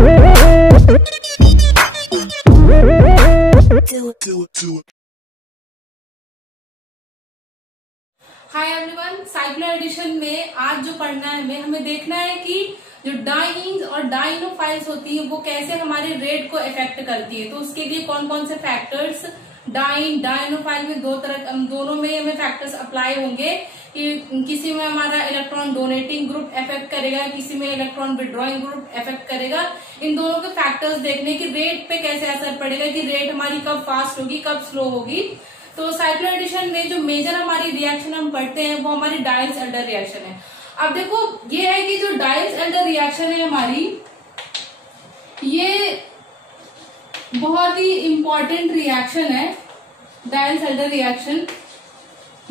Hi everyone, cyclo addition में आज जो पढ़ना है हमें देखना है कि जो डाइन्स और डाइनोफाइल्स होती है वो कैसे हमारे रेट को इफेक्ट करती है। तो उसके लिए कौन कौन से फैक्टर्स डाइनोफाइल में दोनों में हमें फैक्टर्स अप्लाई होंगे कि किसी में हमारा इलेक्ट्रॉन डोनेटिंग ग्रुप इफेक्ट करेगा, किसी में इलेक्ट्रॉन विड्रॉइंग ग्रुप इफेक्ट करेगा। इन दोनों के फैक्टर्स देखने की रेट पे कैसे असर पड़ेगा कि रेट हमारी कब फास्ट होगी कब स्लो होगी। तो साइक्लो एडिशन में जो मेजर हमारी रिएक्शन हम पढ़ते हैं वो हमारी डायल्स-एल्डर रिएक्शन है। अब देखो ये है कि जो डायल्स-एल्डर रिएक्शन है हमारी, ये बहुत ही इंपॉर्टेंट रिएक्शन है। डायल्स-एल्डर रिएक्शन,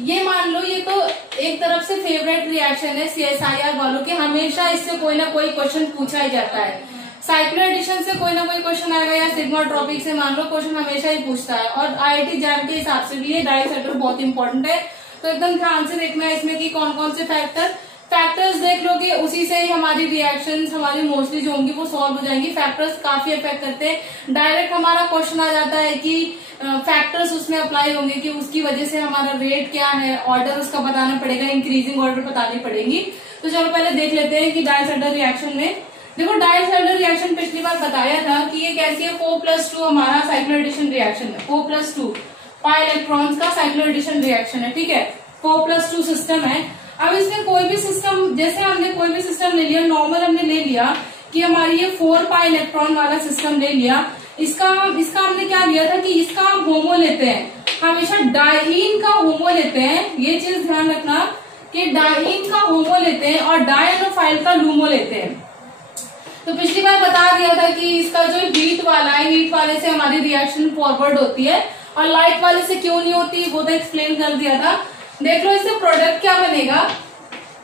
ये मान लो ये तो एक तरफ से फेवरेट रिएक्शन है CSIR वालों के, हमेशा इससे कोई ना कोई क्वेश्चन पूछा ही जाता है। साइक्लो एडिशन से कोई ना कोई क्वेश्चन आएगा या सिग्मा ट्रॉपिक से मान लो क्वेश्चन हमेशा ही पूछता है। और IIT JAM के हिसाब से भी ये डायल्स-एल्डर बहुत इंपॉर्टेंट है। तो एकदम ध्यान से देखना है इसमें कि कौन कौन से फैक्टर्स देख लोगे, उसी से ही हमारी रिएक्शंस हमारी मोस्टली जो होंगी वो सॉल्व हो जाएंगी। फैक्टर्स काफी इफेक्ट करते हैं। डायरेक्ट हमारा क्वेश्चन आ जाता है कि फैक्टर्स उसमें अप्लाई होंगे कि उसकी वजह से हमारा रेट क्या है, ऑर्डर उसका बताना पड़ेगा, इंक्रीजिंग ऑर्डर बतानी पड़ेगी। तो चलो पहले देख लेते हैं कि डायल्स-एल्डर रिएक्शन में देखो, डायल्स-एल्डर रिएक्शन पिछली बार बताया था कि ये कैसी है, 4+2 हमारा साइक्लो एडिशन रिएक्शन है। 4+2 पाई इलेक्ट्रॉन्स का साइक्लो एडिशन रिएक्शन है, ठीक है। 4+2 सिस्टम है। अब इसमें कोई भी सिस्टम, जैसे हमने कोई भी सिस्टम ले लिया, नॉर्मल हमने ले लिया कि हमारी ये 4 पाई इलेक्ट्रॉन वाला सिस्टम ले लिया। इसका हमने क्या लिया था कि इसका हम होमो लेते हैं, हमेशा डाइईन का होमो लेते हैं। ये चीज ध्यान रखना कि डाइईन का होमो लेते हैं और डायनोफाइल का लूमो लेते हैं। तो पिछली बार बता दिया था कि इसका जो हीट वाला है, हीट वाले से हमारी रिएक्शन फॉरवर्ड होती है और लाइट वाले से क्यों नहीं होती वो तो एक्सप्लेन कर दिया था। देख लो इससे प्रोडक्ट क्या बनेगा,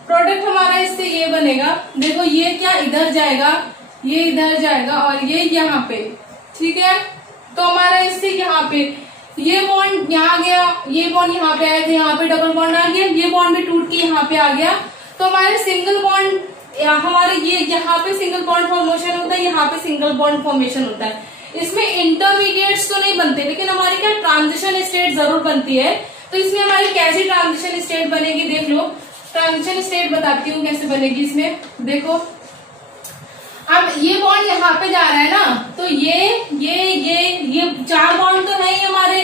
प्रोडक्ट हमारा इससे ये बनेगा। देखो ये क्या इधर जाएगा, ये इधर जाएगा और ये यहाँ पे, ठीक है। तो हमारा इससे यहाँ पे ये बॉन्ड यहाँ गया, ये बॉन्ड यहाँ पे आया, यहाँ पे डबल बॉन्ड आ गया, ये बॉन्ड भी टूट के यहाँ पे आ गया। तो हमारे सिंगल बॉन्ड हमारे ये यहाँ पे सिंगल बॉन्ड फॉर्मेशन होता है, यहाँ पे सिंगल बॉन्ड फॉर्मेशन होता है। इसमें इंटरमीडिएट्स तो नहीं बनते, लेकिन हमारी क्या ट्रांजिशन स्टेट जरूर बनती है। तो इसमें हमारी कैसी ट्रांजिशन स्टेट बनेगी देख लो। ट्रांजिशन स्टेट बताती हूँ कैसे बनेगी इसमें। देखो अब ये बॉन्ड यहाँ पे जा रहा है ना, तो ये 4 बॉन्ड तो है ही हमारे,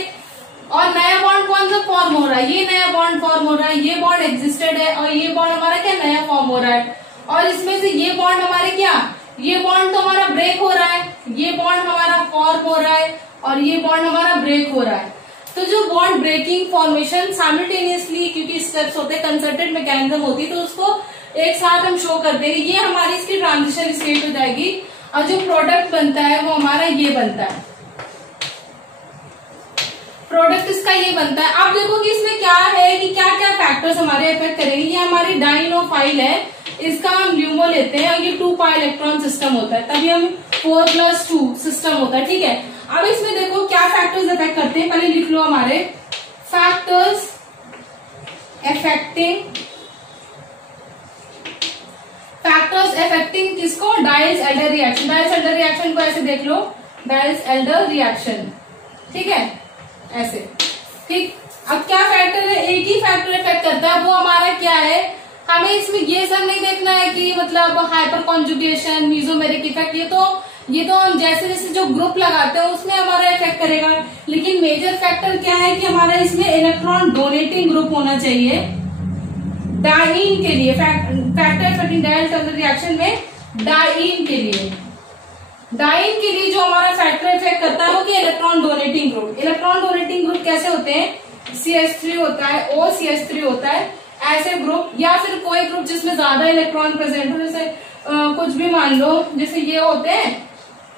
और नया बॉन्ड कौन सा फॉर्म हो रहा है, ये नया बॉन्ड फॉर्म हो रहा है। ये बॉन्ड एग्जिस्टेड है और ये बॉन्ड हमारा क्या नया फॉर्म हो रहा है। और इसमें से ये बॉन्ड हमारे क्या, ये बॉन्ड तो हमारा ब्रेक हो रहा है, ये बॉन्ड हमारा फॉर्म हो रहा है और ये बॉन्ड हमारा ब्रेक हो रहा है। तो जो बॉन्ड ब्रेकिंग फॉर्मेशन साइमल्टेनियसली, क्योंकि स्टेप्स होते हैं, कंसर्टेड मैकेनिज्म होती है, तो उसको एक साथ हम शो कर देंगे। ये हमारी इसकी ट्रांजिशन स्टेट हो जाएगी और जो प्रोडक्ट बनता है वो हमारा ये बनता है, प्रोडक्ट इसका ये बनता है। अब देखो कि इसमें क्या है कि क्या क्या फैक्टर्स हमारे इफेक्ट करेंगे। ये हमारी डाइनोफाइल है, इसका हम ल्यूमो लेते हैं और ये 2 पाई इलेक्ट्रॉन सिस्टम होता है, तभी हम 4+2 सिस्टम होता है, ठीक है। अब इसमें देखो क्या फैक्टर्स इफेक्ट करते हैं, पहले लिख लो हमारे फैक्टर्स अफेक्टिंग किसको, डायल्स-एल्डर रिएक्शन। डायल्स-एल्डर रिएक्शन को ऐसे देख लो, डायल्स-एल्डर रिएक्शन, ठीक है, ऐसे, ठीक। अब क्या फैक्टर है, एक ही फैक्टर इफेक्ट करता है, वो हमारा क्या है। हमें इसमें ये सब नहीं देखना है कि मतलब हाइपर कॉन्जुगेशन, मीजोमेरिक इफेक्ट, ये तो हम जैसे जैसे जो ग्रुप लगाते हैं उसमें हमारा इफेक्ट करेगा। लेकिन मेजर फैक्टर क्या है कि हमारा इसमें इलेक्ट्रॉन डोनेटिंग ग्रुप होना चाहिए डाइईन के लिए। फैक्टर इफेक्टिंग डायल्स-एल्डर रिएक्शन में डाइईन के लिए जो हमारा फैक्टर इफेक्ट करता है वो कि electron donating group. Electron donating group कैसे होते हैं, CH3 होता है, OCH3 होता है, ऐसे ग्रुप, या फिर कोई ग्रुप जिसमें ज्यादा इलेक्ट्रॉन प्रेजेंट हो, जैसे कुछ भी मान लो, जैसे ये होते हैं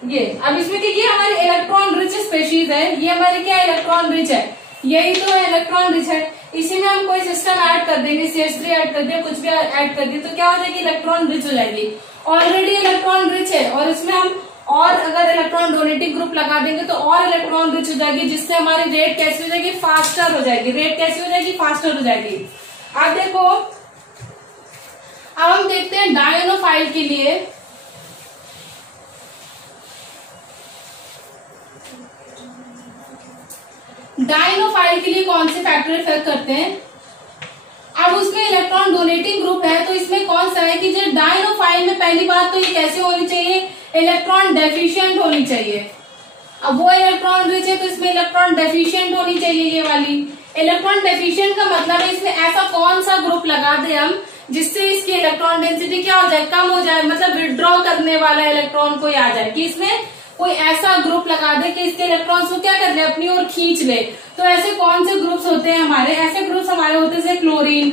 ये। अब इसमें कि ये हमारी इलेक्ट्रॉन रिच स्पेशीज है, ये हमारी क्या इलेक्ट्रॉन रिच है, यही तो है इलेक्ट्रॉन रिच है। इसी में हम कोई सिस्टम ऐड कर देंगे, CH3 ऐड कर दिया, कुछ भी ऐड कर दिया, तो क्या हो जाएगी, इलेक्ट्रॉन रिच हो जाएगी। ऑलरेडी इलेक्ट्रॉन रिच है और इसमें हम और अगर इलेक्ट्रॉन डोनेटिंग ग्रुप लगा देंगे तो और इलेक्ट्रॉन रिच हो जाएगी, जिससे हमारी रेट कैसी हो जाएगी, फास्टर हो जाएगी। रेट कैसी हो जाएगी, फास्टर हो जाएगी। अब देखो, अब हम देखते हैं डायनोफाइल के लिए। डाइनोफाइल के लिए कौन से फैक्टर इफेक्ट करते हैं? अब उसमें इलेक्ट्रॉन डोनेटिंग ग्रुप है, तो इसमें कौन सा है कि जो डाइनोफाइल में पहली बात तो ये कैसे होनी चाहिए, इलेक्ट्रॉन डेफिशिएंट होनी चाहिए। अब वो इलेक्ट्रॉन रिच है तो इसमें इलेक्ट्रॉन डेफिशिएंट होनी चाहिए ये वाली। इलेक्ट्रॉन डेफिशिएंट का मतलब है इसमें ऐसा कौन सा ग्रुप लगा दे हम जिससे इसकी इलेक्ट्रॉन डेंसिटी क्या हो जाए, कम हो जाए, मतलब विड्रॉ करने वाला इलेक्ट्रॉन कोई आ जाए, कि इसमें कोई ऐसा ग्रुप लगा दे कि इसके इलेक्ट्रॉन्स को क्या कर ले, अपनी ओर खींच ले। तो ऐसे कौन से ग्रुप्स होते हैं हमारे, ऐसे ग्रुप्स हमारे होते हैं क्लोरीन।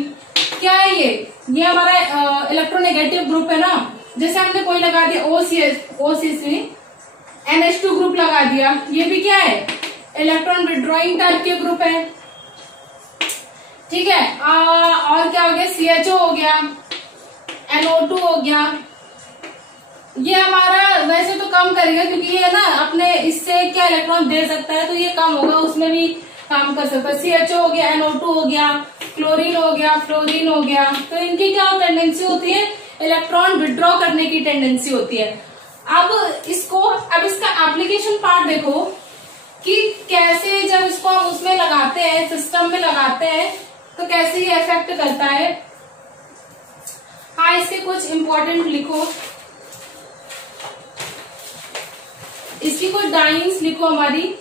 क्या है ये हमारा इलेक्ट्रोनेगेटिव ग्रुप है ना। जैसे हमने कोई लगा दिया OCS में NH2 ग्रुप लगा दिया, ये भी क्या है, इलेक्ट्रॉन विड्रॉइंग टाइप के ग्रुप है। ठीक है, और क्या हो गया, CHO हो गया, NO2 हो गया। ये हमारा वैसे तो कम करेगा क्योंकि ये ना अपने इससे क्या इलेक्ट्रॉन दे सकता है, तो ये कम होगा, उसमें भी काम कर सकता है। CHO हो गया, NO2 हो गया, क्लोरीन हो गया, फ्लोरीन हो गया। तो इनकी क्या टेंडेंसी होती है, इलेक्ट्रॉन विड्रॉ करने की टेंडेंसी होती है। अब इसका एप्लीकेशन पार्ट देखो कि कैसे जब इसको हम उसमें लगाते हैं, सिस्टम में लगाते हैं, तो कैसे ये इफेक्ट करता है। हाँ, इसके कुछ इंपॉर्टेंट लिखो, इसकी कुछ डाइंस लिखो हमारी।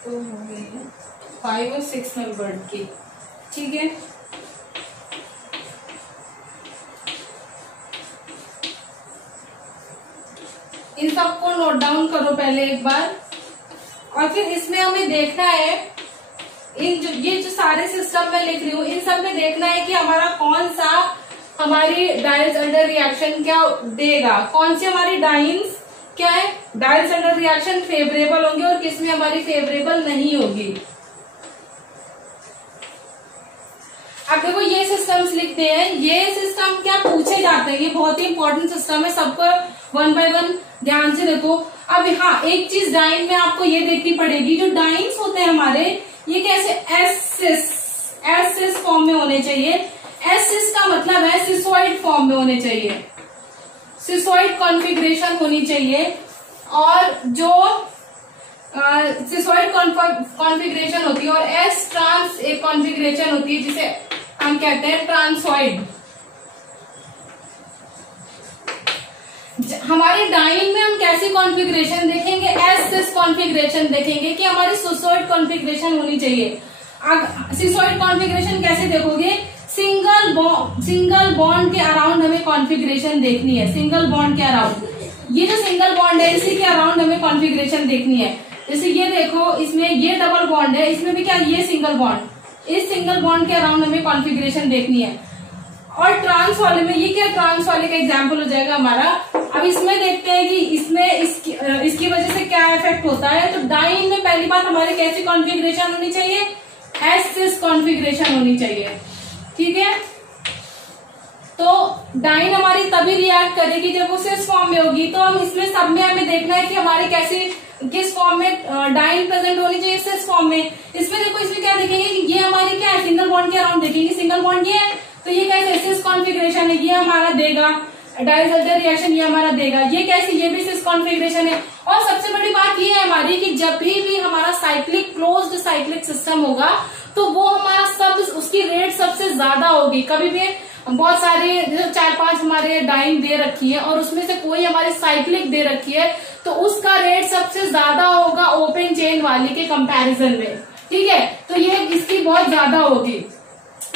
तो हो गई है 5 और 6 नंबर की। ठीक है, इन सबको नोट डाउन करो पहले एक बार, और फिर इसमें हमें देखना है ये जो सारे सिस्टम में लिख रही हूँ, इन सब में देखना है कि हमारा कौन सा हमारी डाइल्स अंडर रिएक्शन क्या देगा, कौन सी हमारी डाइंस क्या है, डाइल्स अंडर रिएक्शन फेवरेबल होंगे और किसमें हमारी फेवरेबल नहीं होगी। अब देखो ये सिस्टम्स लिखते हैं, ये सिस्टम क्या पूछे जाते हैं, ये बहुत ही इंपॉर्टेंट सिस्टम है, सबको 1 by 1 ध्यान से देखो। अब हाँ, एक चीज डाइन में आपको ये देखनी पड़ेगी, जो डाइंस होते हैं हमारे, ये कैसे एस फॉर्म में होने चाहिए। एस का मतलब है सिसोइड फॉर्म में होने चाहिए, सिसोइड कॉन्फ़िगरेशन होनी चाहिए। और जो सिसोइड कॉन्फ़िगरेशन होती है, और एस ट्रांस एक कॉन्फ़िगरेशन होती है जिसे हम कहते हैं ट्रांसोइड। हमारी डाइन में हम कैसी कॉन्फ़िगरेशन देखेंगे, एस सिस कॉन्फ़िगरेशन देखेंगे कि हमारी सिसोइड कॉन्फ़िगरेशन होनी चाहिए। सिसोइड कॉन्फ़िगरेशन कैसे देखोगे, सिंगल बॉन्ड के अराउंड हमें कॉन्फ़िगरेशन देखनी है, सिंगल बॉन्ड के अराउंड, ये जो सिंगल बॉन्ड है इसी के अराउंड हमें कॉन्फ़िगरेशन देखनी है। जैसे ये देखो, इसमें ये डबल बॉन्ड है, इसमें भी क्या, ये सिंगल बॉन्ड, इस सिंगल बॉन्ड के अराउंड हमें कॉन्फ़िगरेशन देखनी है। और ट्रांस वाले में, ये क्या ट्रांस वाले का एग्जाम्पल हो जाएगा हमारा। अब इसमें देखते हैं कि इसमें इसकी वजह से क्या इफेक्ट होता है। तो डाइन में पहली बात हमारे कैसी कॉन्फ़िगरेशन होनी चाहिए, एस सिस कॉन्फ़िगरेशन होनी चाहिए। ठीक है, तो डाइन हमारी तभी रिएक्ट करेगी जब वो सिस फॉर्म में होगी। तो हम इसमें सब में हमें देखना है कि हमारे किस फॉर्म में डाइन प्रेजेंट होनी चाहिए, सिस फॉर्म में। इसमें देखो, इसमें क्या देखेंगे कि ये हमारी क्या है, सिंगल बॉन्ड के अराउंड देखेंगे, सिंगल बॉन्ड ये है, तो ये कैसे सिस कॉन्फ़िगरेशन है, ये हमारा देगा डाइल्स अंडर रिएक्शन, ये हमारा देगा। ये कैसे, ये भी सिस कॉन्फ़िगरेशन है। और सबसे बड़ी बात ये है हमारी कि जब भी हमारा साइक्लिक क्लोज्ड साइक्लिक सिस्टम होगा तो वो हमारा सब उसकी रेट सबसे ज्यादा होगी। कभी भी बहुत सारे 4-5 हमारे डाइन दे रखी है और उसमें से कोई हमारी साइक्लिक दे रखी है, तो उसका रेट सबसे ज्यादा होगा ओपन चेन वाली के कंपैरिजन में। ठीक है, तो ये इसकी बहुत ज्यादा होगी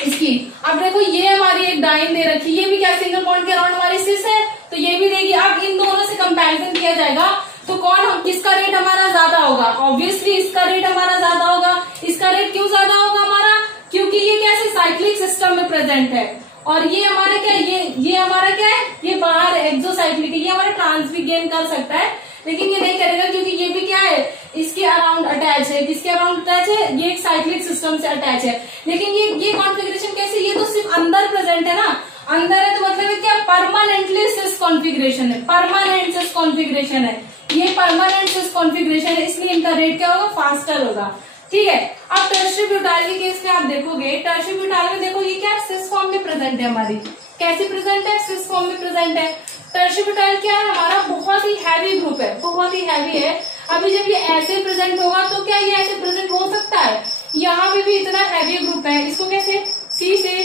इसकी। अब देखो, ये हमारी एक डाइन दे रखी, ये भी क्या सिंगल बॉन्ड के अराउंड हमारी सिस है, तो ये भी देगी। अब इन दोनों से कंपैरिजन किया जाएगा तो किसका रेट हमारा ज्यादा होगा, ऑब्वियसली इसका रेट हमारा ज्यादा होगा। इसका रेट क्यों ज्यादा होगा हमारा, क्योंकि ये कैसे साइक्लिक सिस्टम में प्रेजेंट है और ये हमारा क्या, ये हमारा क्या है, ये बाहर एक्सोसाइक्लिक है, ये हमारा ट्रांस भी गेन कर सकता है, लेकिन ये नहीं करेगा क्योंकि ये भी क्या है, इसके अराउंड अटैच है। किसके अराउंड अटैच है, ये एक साइक्लिक सिस्टम से अटैच है। लेकिन ये कॉन्फ़िगरेशन कैसे, ये तो सिर्फ अंदर प्रेजेंट है ना, अंदर है तो मतलब क्या, परमानेंटली सिस कॉन्फ़िगरेशन है, परमानेंट सिस कॉन्फ़िगरेशन है, ये परमानेंट सिस कॉन्फ़िगरेशन है, इसलिए इनका रेट क्या होगा, फास्टर होगा। ठीक है। अब टर्शियरी ब्यूटाइल के केस में आप देखोगे, टर्शियरी ब्यूटाइल में देखो ये क्या सिस फॉर्म में प्रेजेंट है, हमारी कैसे प्रेजेंट है, सिस फॉर्म में प्रेजेंट है। टर्शियरी ब्यूटाइल क्या है, हमारा बहुत ही हैवी ग्रुप है, बहुत ही हैवी है। अभी जब ये ऐसे प्रेजेंट होगा तो क्या ये ऐसे प्रेजेंट हो सकता है, यहाँ पे भी इतना हैवी ग्रुप है, इसको कैसे, C से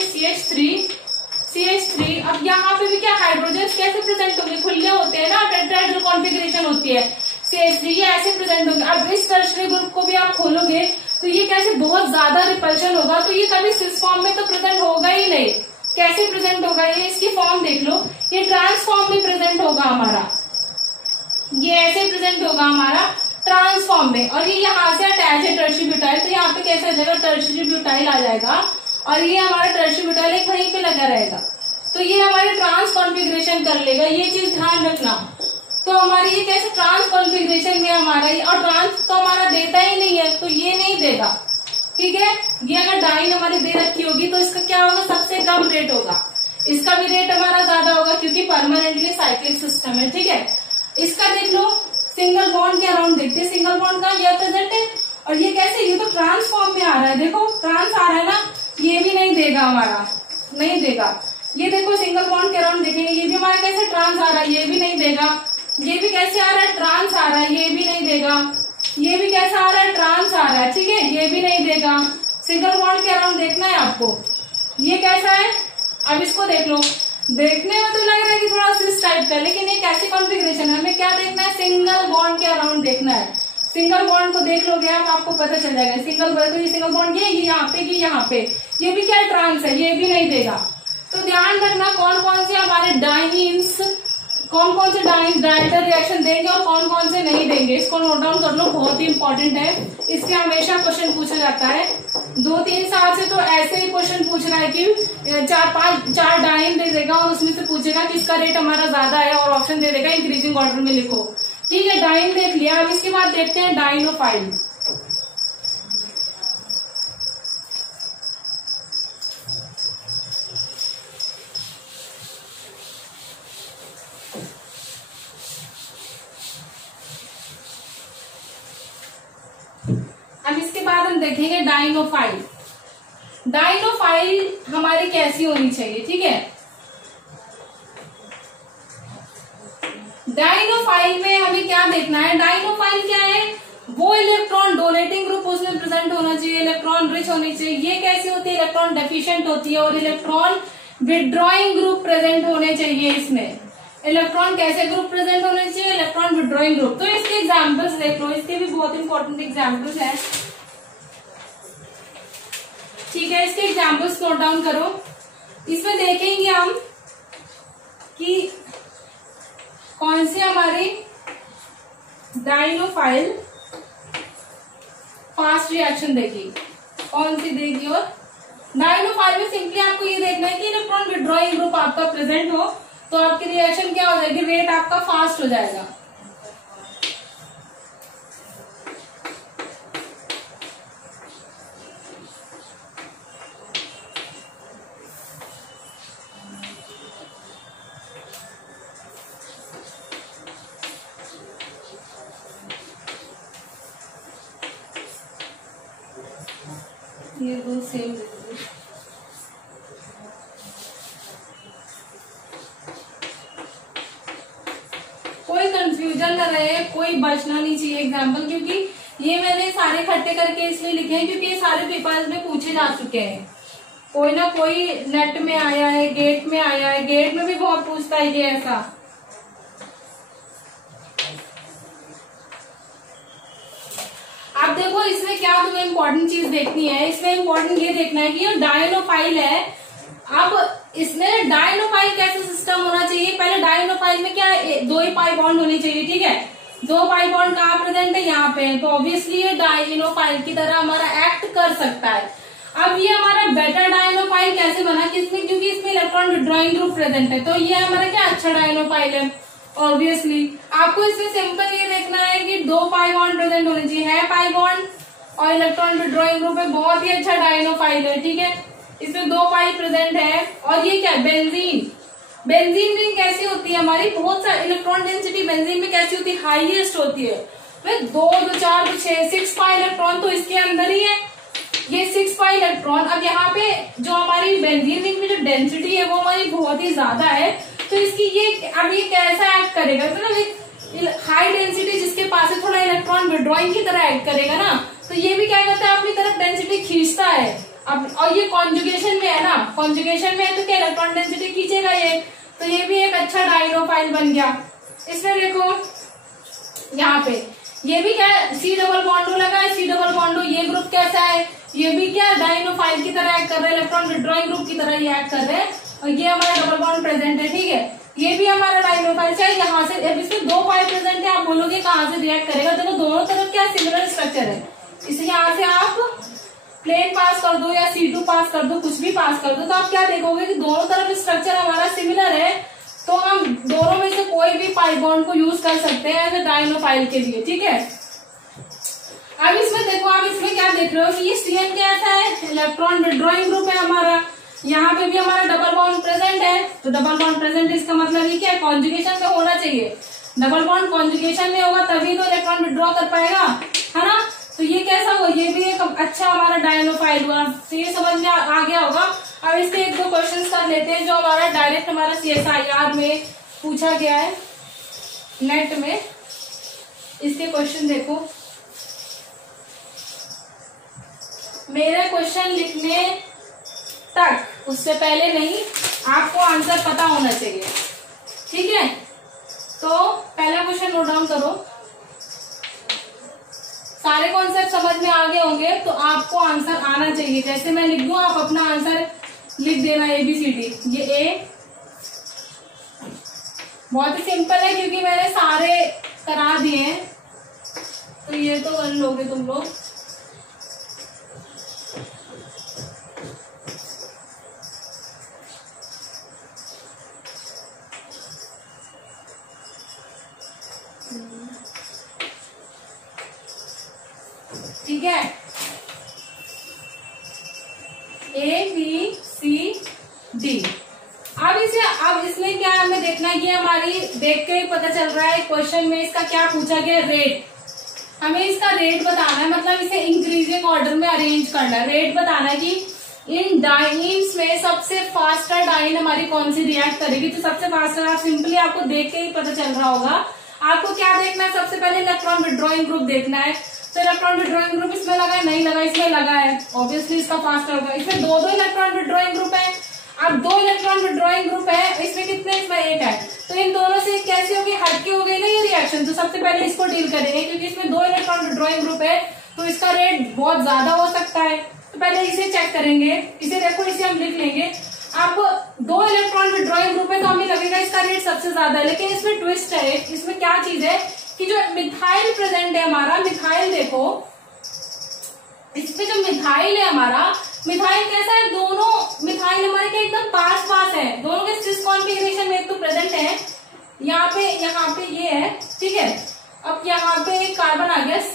CH3, अब यहाँ पे भी क्या हाइड्रोजन कैसे प्रेजेंट होंगे, खुले होते हैं ना, टेट्राहेड्रल कॉन्फ़िगरेशन होती है, CH3 ये ऐसे प्रेजेंट होंगे। अब इस टर्शियरी ग्रुप को भी आप खोलोगे तो ये कैसे बहुत ज्यादा रिपल्शन होगा, तो ये कभी सिस फॉर्म में तो प्रेजेंट होगा ही नहीं। कैसे प्रेजेंट होगा, ये इसकी फॉर्म देख लो, ये ट्रांस फॉर्म में प्रेजेंट होगा हमारा, ये ऐसे प्रेजेंट होगा हमारा ट्रांस फॉर्म में, और ये यहाँ से अटैच है टर्शियरी ब्यूटाइल, तो यहाँ पे कैसे आ जाएगा, टर्शियरी ब्यूटाइल आ जाएगा, और ये हमारा टर्शियरी ब्यूटाइल एक वहीं पे लगा रहेगा, तो ये हमारी ट्रांस कॉन्फ़िगरेशन कर लेगा, ये चीज ध्यान रखना। तो हमारी ये कैसे ट्रांस कॉन्फ़िगरेशन में हमारा, और ट्रांस तो हमारा देता ही नहीं है, तो ये नहीं देगा। ठीक है, ये अगर डाइन हमारी दे रखी होगी तो इसका क्या होगा, सबसे कम रेट होगा, इसका भी रेट हमारा ज्यादा होगा क्योंकि परमानेंटली साइक्लिक सिस्टम है। ठीक है, इसका देख लो, सिंगल बॉन्ड के अराउंड देखते हैं, सिंगल बॉन्ड का ये प्रेजेंट है, और ये कैसे, ये तो ट्रांस फॉर्म में आ रहा है, देखो ट्रांस आ रहा है ना, ये भी नहीं देगा हमारा, नहीं देगा। ये देखो सिंगल बॉन्ड के अराउंड देखेंगे, ये भी हमारा कैसे ट्रांस आ रहा है, ये भी नहीं देगा। ये भी कैसे आ रहा है, ट्रांस आ रहा है, ये भी नहीं देगा। ये भी कैसा आ रहा है, ट्रांस आ रहा है, ठीक है, ये भी नहीं देगा। सिंगल बॉन्ड के अराउंड देखना है आपको, ये कैसा है, अब इसको देख लो, देखने में तो लग रहा है कि थोड़ा सिस टाइप का, लेकिन ये कैसी कॉन्फ़िगरेशन है, हमें क्या देखना है, सिंगल बॉन्ड के अराउंड देखना है। सिंगल बॉन्ड को देख लोगे आप, आपको पता चल जाएगा सिंगल बॉन्ड, तो ये सिंगल बॉन्ड ये यहाँ पे, ये यहाँ पे, ये भी क्या ट्रांस है, ये भी नहीं देगा। तो ध्यान रखना कौन कौन से हमारे डाइन्स, कौन कौन से डायटर रिएक्शन देंगे और कौन कौन से नहीं देंगे, इसको नोट डाउन कर लो, बहुत ही इंपॉर्टेंट है, इससे हमेशा क्वेश्चन पूछा जाता है। 2-3 साल से तो ऐसे ही क्वेश्चन पूछ रहा है कि 4 डाइन दे देगा और उसमें से पूछेगा किसका रेट हमारा ज्यादा है और ऑप्शन दे देगा इंक्रीजिंग ऑर्डर में लिखो। ठीक है, डाइन देख लिया, अब इसके बाद देखते हैं डाइनोफाइल। अब इसके बाद हम देखेंगे डाइनोफाइल। डाइनोफाइल हमारी कैसी होनी चाहिए, ठीक है। डाइनोफाइल में हमें क्या देखना है, डाइनोफाइल क्या है, वो इलेक्ट्रॉन डोनेटिंग ग्रुप उसमें प्रेजेंट होना चाहिए, इलेक्ट्रॉन रिच होनी चाहिए। ये कैसी होती है, इलेक्ट्रॉन डेफिशिएंट होती है, और इलेक्ट्रॉन विड्रॉइंग ग्रुप प्रेजेंट होने चाहिए। इसमें इलेक्ट्रॉन कैसे ग्रुप प्रेजेंट होने चाहिए, इलेक्ट्रॉन विड्रॉइंग ग्रुप। तो इसके एग्जाम्पल्स देख लो, इसके भी बहुत इंपॉर्टेंट एग्जाम्पल्स हैं, ठीक है। इसके एग्जाम्पल्स नोट डाउन करो। इसमें देखेंगे हम कि कौन सी हमारी डाइनोफाइल फास्ट रिएक्शन देगी, कौन सी देगी। और डाइनोफाइल में सिंपली आपको ये देखना है कि इलेक्ट्रॉन विड्रॉइंग ग्रुप आपका प्रेजेंट हो, तो आपकी रिएक्शन क्या हो जाएगी, रेट आपका फास्ट हो जाएगा। ये दो सेम कोई कंफ्यूजन न रहे, कोई बचना नहीं चाहिए एग्जाम्पल, क्योंकि ये मैंने सारे इकट्ठे करके इसलिए लिखे हैं क्योंकि ये सारे पेपर्स में पूछे जा चुके हैं। कोई ना कोई नेट में आया है, गेट में आया है, गेट में भी बहुत पूछता है ये ऐसा। अब देखो इसमें क्या तुम्हें इंपॉर्टेंट चीज देखनी है, इसमें इंपॉर्टेंट ये देखना है कि ये डाइनोफाइल है। अब इसमें डाइनोफाइल कैसे सिस्टम होना चाहिए, पहले डाइनोफाइल में क्या है, 2 ही पाई बॉन्ड होनी चाहिए, ठीक है। 2 पाई बॉन्ड कहाँ प्रेजेंट है, यहाँ पे, तो ऑब्वियसली ये डाइनोफाइल की तरह हमारा एक्ट कर सकता है। अब ये हमारा बेटा डाइनोफाइल डायनोफाइल कैसे बना कि इसमें, क्योंकि इसमें इलेक्ट्रॉन विड्रॉइंग ग्रुप प्रेजेंट है, तो ये हमारा क्या अच्छा डायनोफाइल है। ऑब्वियसली आपको इसमें सिंपल ये देखना है कि 2 पाई बॉन्ड प्रेजेंट होने चाहिए, है पाई बॉन्ड और इलेक्ट्रॉन विड्रॉइंग ग्रुप है, बहुत ही अच्छा डायनोफाइल है। ठीक है, इसमें 2 पाई प्रेजेंट है। और ये क्या है, बेंजीन। बेंजीन रिंग कैसी होती है हमारी, बहुत सारी इलेक्ट्रॉन डेंसिटी बेंजीन में कैसी होती है, हाईएस्ट होती है। 2 2 4 2 6 6 पाई इलेक्ट्रॉन तो इसके अंदर ही है, ये 6 पाई इलेक्ट्रॉन। अब यहाँ पे जो हमारी बेंजीन रिंग में जो डेंसिटी है वो हमारी बहुत ही ज्यादा है, तो इसकी ये अब ये कैसा एक्ट करेगा, मतलब एक हाई डेंसिटी जिसके पास है थोड़ा इलेक्ट्रॉन विड्रॉइंग की तरह एक्ट करेगा ना, तो ये भी क्या करता है अपनी तरफ डेंसिटी खींचता है। अब और ये कॉन्जुगेशन में है ना, कॉन्जुगेशन में है तो क्या इलेक्ट्रॉन डेंसिटी खींचेगा ये, तो ये भी एक अच्छा डायनोफाइल बन गया। इसमें देखो यहाँ पे ये भी क्या है, C डबल बॉन्डो लगा है, C डबल बॉन्डो, ये ग्रुप कैसा है, ये भी क्या डायनोफाइल की तरह एक्ट कर रहा है, इलेक्ट्रॉन विड्रॉइंग ग्रुप की तरह ये एक्ट कर रहे हैं, और ये हमारा डबल बॉन्ड प्रेजेंट है। ठीक है, ये भी हमारा डायनोफाइल चाहे यहाँ से, अब इसमें 2 पाई प्रेजेंट है, आप बोलोगे कहाँ से रिएक्ट करेगा, देखो दोनों तरफ क्या सिमिलर स्ट्रक्चर है, इसे यहाँ से आप प्लेन पास कर दो या C2 पास कर दो, कुछ भी पास कर दो, तो आप क्या देखोगे कि दोनों तरफ स्ट्रक्चर हमारा सिमिलर है, तो हम दोनों में से कोई भी पाई बॉन्ड को यूज कर सकते हैं एज डायनोफाइल के लिए। ठीक है, अब इसमें देखो, आप इसमें क्या देख रहे हो कि ये CN कैसा है, इलेक्ट्रॉन विड्रॉइंग ग्रुप है हमारा, यहाँ पे भी हमारा डबल बॉन्ड प्रेजेंट है, तो डबल बॉन्ड प्रेजेंट इसका मतलब ये क्या है, कॉन्जुगेशन में होना चाहिए, डबल बॉन्ड कॉन्जुगेशन में होगा तभी तो इलेक्ट्रॉन विड्रॉ कर पाएगा, है ना। तो ये कैसा हुआ, ये भी एक अच्छा हमारा डायनोफाइल हुआ, तो ये समझ में आ गया होगा। अब इसके 1-2 क्वेश्चन कर लेते हैं जो हमारा डायरेक्ट हमारा CSIR में पूछा गया है नेट में। इसके क्वेश्चन देखो, मेरे क्वेश्चन लिखने तक, उससे पहले नहीं, आपको आंसर पता होना चाहिए। ठीक है, तो पहला क्वेश्चन नोट डाउन करो, सारे कॉन्सेप्ट समझ में आ गए होंगे तो आपको आंसर आना चाहिए, जैसे मैं लिख दूं आप अपना आंसर लिख देना ABCD। ये A बहुत ही सिंपल है क्योंकि मैंने सारे करा दिए हैं, तो ये तो कर लोगे तुम लोग। ठीक है, ABCD। अब इसमें क्या हमें देखना है, ये हमारी देख के ही पता चल रहा है क्वेश्चन में इसका क्या पूछा गया, रेट। हमें इसका रेट बताना है, मतलब इसे इंक्रीजिंग ऑर्डर में अरेंज करना है। रेट बताना है कि इन डाइन्स में सबसे फास्टर डाइन हमारी कौन सी रिएक्ट करेगी, तो सबसे फास्टर आप सिंपली आपको देख के ही पता चल रहा होगा। आपको क्या देखना है, सबसे पहले इलेक्ट्रॉन विड्रॉइंग ग्रुप देखना है, तो इलेक्ट्रॉन विड्रॉइंग ग्रुप इसमें लगा है, नहीं लगा, इसमें लगा है, ऑब्वियसली इसका फास्ट होगा। इसमें 2 इलेक्ट्रॉन विड्रॉइंग ग्रुप है, अब 2 इलेक्ट्रॉन विड्रॉइंग ग्रुप है, इसमें कितने, इसमें 1 है, तो इन दोनों से कैसे होगी, हटके हो गई ना ये रिएक्शन, तो सबसे पहले इसको डील करेंगे क्योंकि इसमें 2 इलेक्ट्रॉन विड्रॉइंग ग्रुप है, तो इसका रेट बहुत ज्यादा हो सकता है, तो पहले इसे चेक करेंगे। इसे देखो, इसे हम लिख लेंगे। अब 2 इलेक्ट्रॉन विड्रॉइंग ग्रुप है तो हमें लगेगा इसका रेट सबसे ज्यादा है, लेकिन इसमें ट्विस्ट है, इसमें क्या चीज है कि जो मिथाइल प्रेजेंट है हमारा, मिथाइल देखो, इसमें जो मिथाइल है हमारा, मिथाइल कैसा है, दोनों मिथाइल हमारे के एकदम पास है, दोनों के सिस कॉन्फ़िगरेशन में एक तो प्रेजेंट है, यहाँ पे ये है। ठीक है, अब यहाँ पे एक कार्बन आ गया, C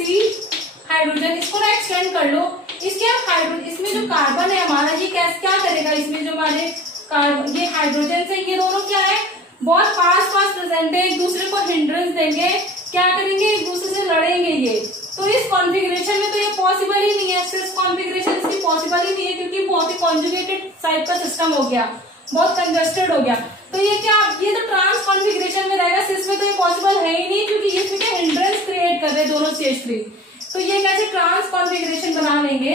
हाइड्रोजन, इसको ना एक्सटेंड कर लो, इसके आप हाइड्रोजन, इसमें जो कार्बन है हमारा ये क्या करेगा, इसमें जो हमारे कार्बन, ये हाइड्रोजन से ये दोनों क्या है, बहुत पास प्रेजेंट है, एक दूसरे को हिंड्रेंस देंगे, क्या करेंगे, एक दूसरे से लड़ेंगे ये, तो इस कॉन्फ़िगरेशन में तो ये पॉसिबल ही नहीं है, सिस कॉन्फ़िगरेशन इसकी पॉसिबल ही नहीं है क्योंकि बहुत ही कॉन्जुगेटेड साइड का सिस्टम हो गया, बहुत कंजस्टेड हो गया, तो ये क्या, ये तो ट्रांस कॉन्फ़िगरेशन में रहेगा, सिस में तो ये पॉसिबल है ही नहीं क्योंकि इसमें क्या हिंड्रेंस क्रिएट कर रहे हैं दोनों CH3, तो ये कैसे ट्रांस कॉन्फ़िगरेशन बना लेंगे।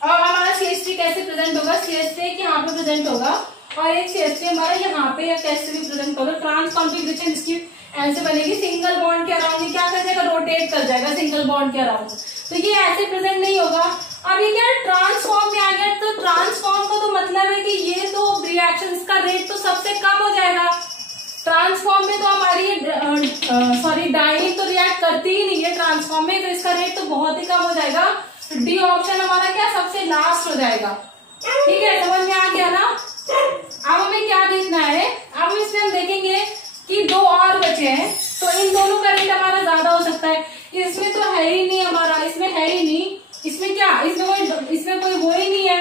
और हमारा CH3 कैसे प्रेजेंट होगा, CH3 यहाँ पे प्रेजेंट होगा और एक CH3 हमारा यहाँ पे या कैसे भी प्रेजेंट होगा, ट्रांस कॉन्फ़िगरेशन इसकी ऐसे बनेगी, सिंगल बॉन्ड के अराउंड ये क्या कर जाएगा, रोटेट कर जाएगा सिंगल बॉन्ड के अराउंड, तो ये ऐसे प्रेजेंट नहीं होगा। अब ये क्या ट्रांसफॉर्म में आ गया, तो ट्रांसफॉर्म का तो मतलब है कि ये तो रिएक्शन का रेट तो सबसे कम हो जाएगा, ट्रांसफॉर्म में तो हमारी डाइन तो रिएक्ट करती ही नहीं है ट्रांसफॉर्म में, तो इसका रेट तो बहुत ही कम हो जाएगा, डी ऑप्शन हमारा क्या सबसे लास्ट हो जाएगा। ठीक है, आ गया ना। अब हमें क्या देखना है, अब इसमें हम देखेंगे कि दो और बचे हैं, तो इन दोनों का रेट हमारा ज्यादा हो सकता है। इसमें तो है ही नहीं हमारा, इसमें है ही नहीं, इसमें क्या, इसमें कोई वो ही नहीं है,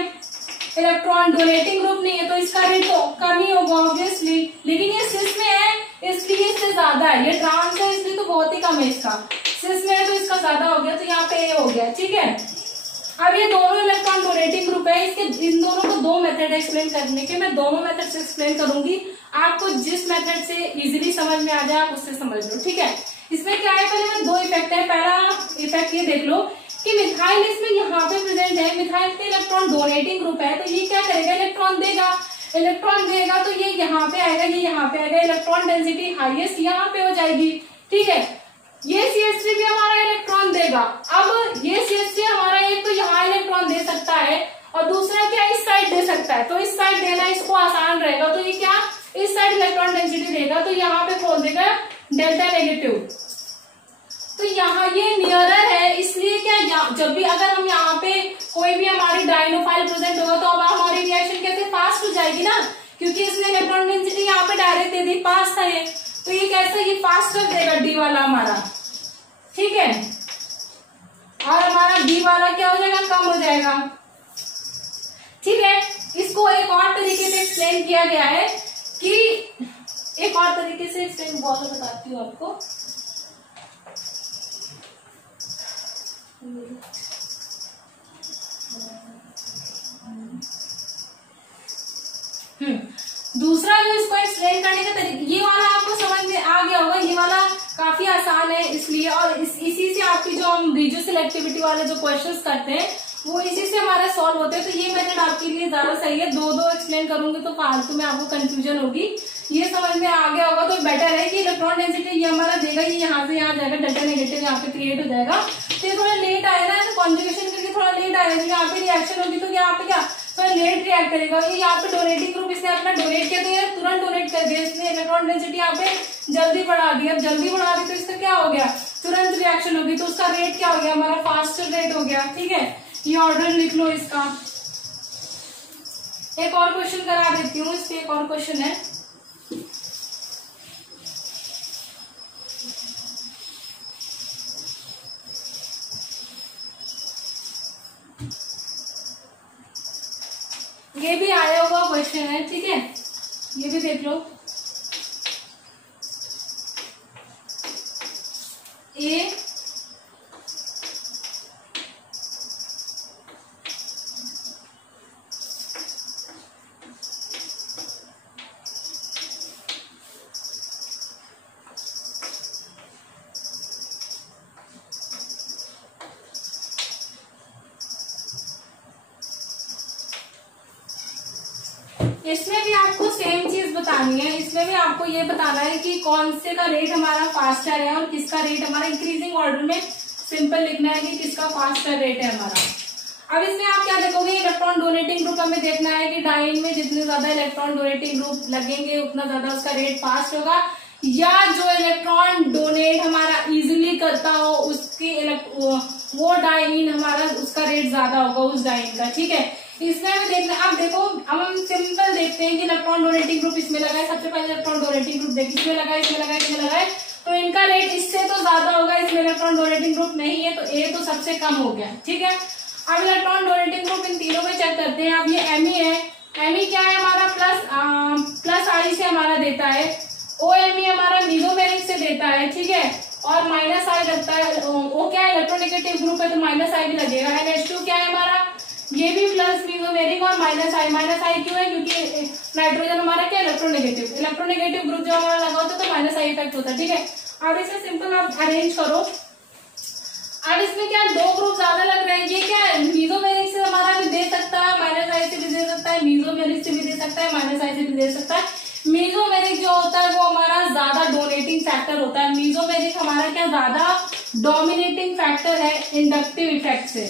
इलेक्ट्रॉन डोनेटिंग ग्रुप नहीं है, तो इसका रेट तो कम ही होगा ऑब्वियसली। लेकिन ये सिस में है इसलिए इससे ज्यादा है, ये ट्रांस है इसलिए तो बहुत ही कम है इसका, सिस में है तो इसका ज्यादा हो गया, तो यहाँ पे ए हो गया, ठीक है। अब ये दोनों इलेक्ट्रॉन डोनेटिंग ग्रुप है, इसके इन दोनों को दो मेथड एक्सप्लेन करने के, मैं दोनों मेथड से एक्सप्लेन करूंगी, आपको जिस मेथड से इजीली समझ में आ जाए आप उससे समझ लो, ठीक है। इसमें क्या है, पहले में दो इफेक्ट है। पहला इफेक्ट ये देख लो कि मिथाइल इसमें यहाँ पे प्रेजेंट है, मिथाइल के इलेक्ट्रॉन डोनेटिंग ग्रुप है, तो ये क्या करेगा, इलेक्ट्रॉन देगा, तो ये यहाँ पे आएगा, ये यहाँ पे आएगा, इलेक्ट्रॉन डेंसिटी हाईएस्ट यहाँ पे हो जाएगी, ठीक है। ये CH3 भी हमारा इलेक्ट्रॉन देगा। अब ये CH3 हमारा एक तो यहाँ इलेक्ट्रॉन दे सकता है और दूसरा क्या इस साइड दे सकता है, तो इस साइड देना इसको आसान रहेगा, तो ये क्या इस साइड इलेक्ट्रॉन डेंसिटी देगा, तो यहाँ पे खोल देगा डेल्टा नेगेटिव। तो यहाँ ये नियरर है, इसलिए क्या जब भी अगर हम यहाँ पे कोई भी हमारी डायनोफाइल प्रेजेंट होगा तो अब हमारी रिएक्शन कैसे फास्ट हो जाएगी ना, क्योंकि इसने इलेक्ट्रॉन डेंसिटी यहाँ पे डायरेक्ट दे दी, पास था ये, तो ये कैसे ये फास्ट कर देगा डी वाला हमारा, ठीक है। और हमारा डी वाला क्या हो जाएगा, कम हो जाएगा, ठीक है। इसको एक और तरीके से एक्सप्लेन किया गया है कि एक और तरीके से एक्सप्लेन बहुत बताती हूँ आपको। दूसरा जो इसको एक्सप्लेन करने का तरीका, ये वाला आपको समझ में आ गया होगा, ये वाला काफी आसान है इसलिए, और इसी से आपकी जो हम रिजियो सिलेक्टिविटी वाले जो क्वेश्चंस करते हैं वो इसी से हमारा सॉल्व होते हैं, तो ये मेथड आपके लिए ज्यादा सही है। दो एक्सप्लेन करूंगे तो फालतू में आपको कंफ्यूजन होगी, ये समझ में आ गया होगा तो बेटर है कि इलेक्ट्रॉन डेंसिटी ये हमारा देगा, ये यहाँ से यहाँ जाएगा, डेल्टा नेगेटिव यहाँ पे क्रिएट हो जाएगा, तो ये थोड़ा लेट आएगा ना, कॉन्जुगेशन करके थोड़ा लेट आएगा, यहाँ पे रिएक्शन होगी तो यहाँ पे क्या थोड़ा लेट रिएक्ट करेगा। ये यहाँ पे डोनेटिंग ग्रुप इसने अपना डोनेट किया तो ये तुरंत डोनेट कर दिया, इसने इलेक्ट्रॉन डेंसिटी यहाँ पे जल्दी बढ़ा दी। अब जल्दी बढ़ा दी तो इसका क्या हो गया, तुरंत रिएक्शन होगी, तो उसका रेट क्या हो गया, हमारा फास्टर रेट हो गया, ठीक है। ये ऑर्डर लिख लो इसका। एक और क्वेश्चन करा देती हूँ, इसके एक और क्वेश्चन है, ये भी आया हुआ क्वेश्चन है, ठीक है, ये भी देख लो। ए इसमें भी आपको सेम चीज बतानी है, इसमें भी आपको ये बताना है कि कौन से का रेट हमारा फास्टर है और किसका रेट हमारा इंक्रीजिंग ऑर्डर में सिंपल लिखना है कि किसका फास्टर रेट है हमारा। अब इसमें आप क्या देखोगे, इलेक्ट्रॉन डोनेटिंग ग्रुप हमें देखना है कि डाइन में जितने ज्यादा इलेक्ट्रॉन डोनेटिंग ग्रुप लगेंगे उतना ज्यादा उसका रेट फास्ट होगा, या जो इलेक्ट्रॉन डोनेट हमारा इजिली करता हो उसकी वो डाइन हमारा उसका रेट ज्यादा होगा उस डाइन का, ठीक है। इसमें हमें देखना, अब देखो अब हम सिंपल देखते हैं कि इलेक्ट्रॉन डोनेटिंग ग्रुप इसमें लगा है, सबसे पहले इलेक्ट्रॉन डोनेटिंग ग्रुप देखिए, इसमें लगा है, इसमें लगा है, इसमें लगा है, तो इनका रेट इससे तो ज्यादा होगा, इसमें इलेक्ट्रॉन डोनेटिंग ग्रुप नहीं है तो ए तो सबसे कम हो गया, ठीक है। अब इलेक्ट्रॉन डोनेटिंग ग्रुप इन तीनों में चेक करते हैं। अब ये एमई है, एमई क्या है हमारा प्लस आई से हमारा देता है, ओएमई हमारा मीजोमेरिक से देता है, ठीक है, और माइनस आई लगता है, ओ क्या है इलेक्ट्रोनेगेटिव ग्रुप है तो माइनस आई भी लगेगा। NH2 क्या है हमारा, ये भी प्लस मीजोमेरिक और माइनस आई क्यों है, क्योंकि नाइट्रोजन हमारा क्या इलेक्ट्रोनेगेटिव ग्रुप जो हमारा लगा होता है तो माइनस आई इफेक्ट होता है, ठीक है। अब इसे सिंपल आप अरेंज करो। अब इसमें क्या दो ग्रुप ज्यादा लग रहे हैं, ये क्या है मीजोमेरिक से हमारा भी दे सकता है, माइनस आई से भी दे सकता है, मीजोमेरिक से भी दे सकता है, माइनस आई से भी दे सकता है। मीजोमेरिक जो होता है वो हमारा ज्यादा डोनेटिंग फैक्टर होता है, मीजोमेरिक हमारा क्या ज्यादा डोमिनेटिंग फैक्टर है इंडक्टिव इफेक्ट से,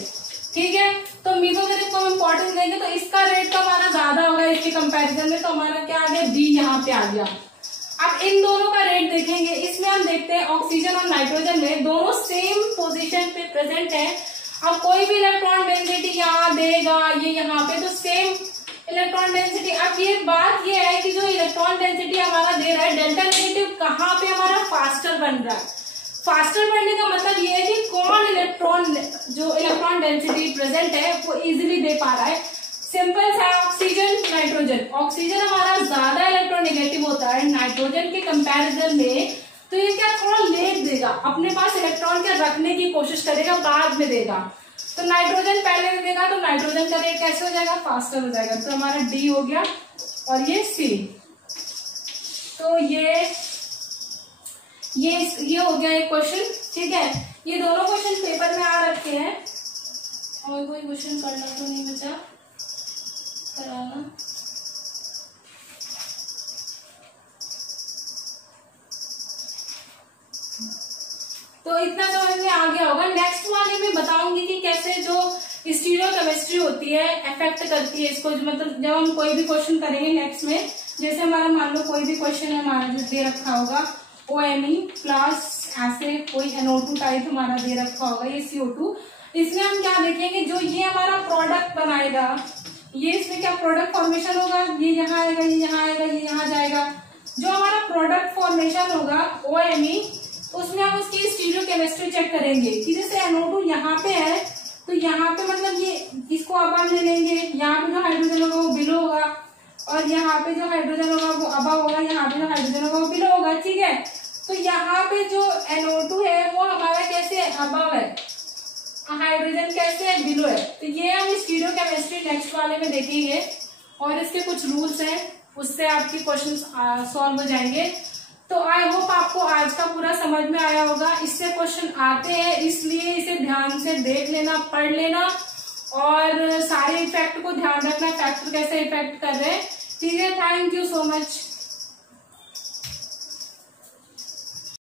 ठीक है। तो मीजोमेरिक को हम इंपॉर्टेंस देंगे तो इसका रेट तो हमारा ज्यादा होगा इसके कंपैरिजन में, तो हमारा क्या आ गया डी यहाँ पे आ गया। अब इन दोनों का रेट देखेंगे, इसमें हम देखते हैं ऑक्सीजन और नाइट्रोजन में दोनों सेम पोजीशन पे प्रेजेंट है। अब कोई भी इलेक्ट्रॉन डेंसिटी यहाँ देगा ये यहाँ पे, तो सेम इलेक्ट्रॉन डेंसिटी। अब ये बात ये है कि जो इलेक्ट्रॉन डेंसिटी हमारा दे रहा है डेल्टा नेगेटिव कहाँ पे हमारा फास्टर बन रहा है। फास्टर बनने का मतलब ये है कि कौन इलेक्ट्रॉन जो इलेक्ट्रॉन डेंसिटी प्रेजेंट है वो इजीली दे पा रहा है। सिंपल सा ऑक्सीजन नाइट्रोजन। ऑक्सीजन हमारा ज्यादा इलेक्ट्रोनेगेटिव होता है नाइट्रोजन के कंपैरिजन में, तो ये क्या थोड़ा लेट देगा, अपने पास इलेक्ट्रॉन क्या रखने की कोशिश करेगा, बाद में देगा। तो नाइट्रोजन पहले देगा तो नाइट्रोजन का रेट कैसे हो जाएगा, फास्टर हो जाएगा। तो हमारा डी हो गया और ये सी। तो ये हो गया एक क्वेश्चन, ठीक है। ये दोनों क्वेश्चन पेपर में आ रखे हैं। और कोई क्वेश्चन करना तो नहीं बचा कराना। तो इतना समझ में आ गया होगा। नेक्स्ट वाले में बताऊंगी कि कैसे जो स्टीरियोकेमिस्ट्री होती है अफेक्ट करती है इसको। मतलब जब हम कोई भी क्वेश्चन करेंगे नेक्स्ट में, जैसे हमारा मान लो कोई भी क्वेश्चन हमारा जो दे रखा होगा OMe प्लस ऐसे कोई NO2 टाइप हमारा दे रखा होगा, ये CO2, इसमें हम क्या देखेंगे, जो ये हमारा प्रोडक्ट बनाएगा, ये इसमें क्या प्रोडक्ट फॉर्मेशन होगा, ये यहाँ आएगा, ये यहाँ आएगा, ये यहाँ जाएगा। जो हमारा प्रोडक्ट फॉर्मेशन होगा OMe, उसमें हम उसकी स्टीरियोकेमिस्ट्री चेक करेंगे कि जैसे NO2 यहाँ पे है तो यहाँ पे मतलब ये इसको अबव ले लेंगे, यहाँ पे जो हाइड्रोजन होगा वो बिलो होगा, और यहाँ पे जो हाइड्रोजन होगा वो अबव होगा, यहाँ पे जो हाइड्रोजन होगा वो बिलो होगा, ठीक है। तो यहाँ पे जो NO2 है वो हमारा कैसे अबव है, हाइड्रोजन कैसे है, बिलो है। तो ये हम स्टीरियोकेमिस्ट्री नेक्स्ट वाले में देखेंगे और इसके कुछ रूल्स हैं, उससे आपके क्वेश्चन सॉल्व हो जाएंगे। तो आई होप आपको आज का पूरा समझ में आया होगा। इससे क्वेश्चन आते हैं, इसलिए इसे ध्यान से देख लेना, पढ़ लेना और सारे इफेक्ट को ध्यान रखना, फैक्टर कैसे इफेक्ट कर रहे हैं, ठीक है। Thank you so much.